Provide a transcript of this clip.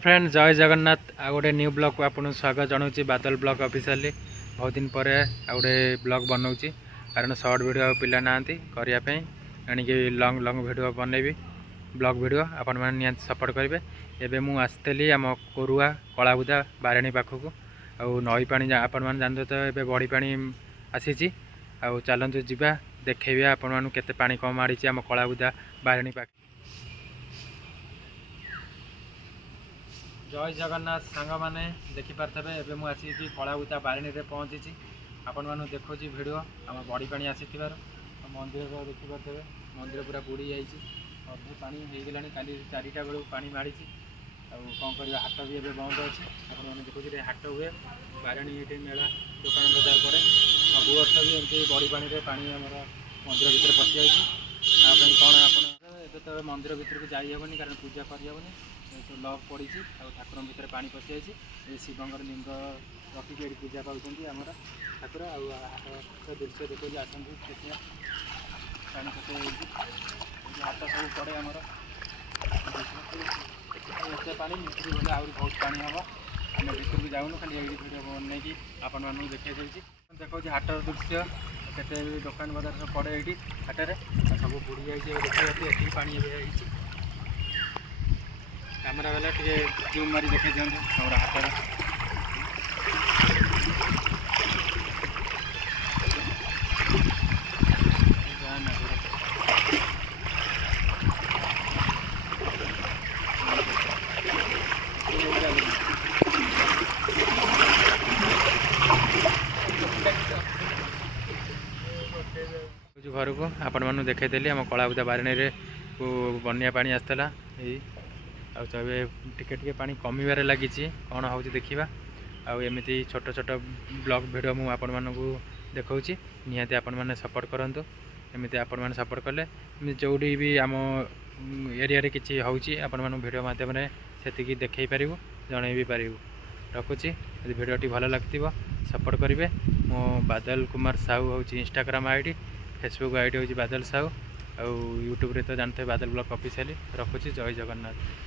Friend जय जगन्नाथ आ गोटे new blog को आपको स्वागत जनाऊँ बादल ब्लॉग ऑफिशियली बहुत दिन पर आ गोटे ब्लॉग बनाऊँ कारण शॉर्ट वीडियो पिला ना करने एणिकी लॉन्ग लॉन्ग वीडियो बनैबी ब्लॉग वीडियो आपण मैंने निहाती सपोर्ट करेंगे। एवं मुझे आसती आम कोरुआ कलाबुदा बारेणी पाखक आ नई पा आपण मैंने जानते तो ये बड़ी पा आसी चलतु जा देखेबी आपण मानू केते पानी कम आड़ी आम कलाबुदा बारेणी पाख। जय जगन्नाथ सांग मैंने देखिपारे एवं मुझे कलाबुदा बारेणी में पहुँची आपण मानू देखो वीडियो आम बड़ी पा आसी मंदिर देखिपारे मंदिर पूरा बुड़ी जाइए अधे पानी हो गला काली 4टा बेलू पानी माड़ी कौन कर हाट भी एवं बंद अच्छे आपने देखिए हाट हुए बारेणी ये मेला दुकान बजार पड़े सब वर्ष भी एमती बड़ी पानी में पानी आम मंदिर भितर पशि जाए कौन आप तो मंदिर भर को जाइबनी कारण पूजा करहबनी लक पड़ी ठाकुर भितर पानी पशि जाए शिवंर लिंग रखिक पूजा पाँच ठाकुर आ दृश्य देखिए आसती देखिए पानी पशि हाथ सब पड़े आमर एत पानी भितर गले आहरी बहुत पानी हम आम भितर को जाऊनु खाली ये भिडियो बनई आपण मानू देखा देखो हाटर दृश्य केते दुकान बजार सब पड़े ये हाटर सब बुड़ी जाइए देखिए ये पानी कैमेरा वाला टे जूम मारी देखे दिखाई हमारा हाटर घर को आपण मानू देखी आम कलाबुदा बारेणी बन्या पानी आसला टे पानी कमिबार लगी कौन हो देखा आमती छोट छोट ब्लॉग वीडियो मुझे आपण मानू देखा निहाती आपण मैंने सपोर्ट करूँ एमती आपण मैंने सपोर्ट कले जोड़ी भी आम एरिया रे किसी होपण मानू वीडियो मध्यम से देखई पारू जन भी पारू रखुची यदि वीडियोटी भल लगी सपोर्ट करेंगे। मो बादल कुमार साहू हूँ इंस्टाग्राम आईडी फेसबुक आईडी हूँ बादल साहू आ यूट्यूब रे तो जानते बादल ब्लॉग ऑफिशियली रखुची। जय जगन्नाथ।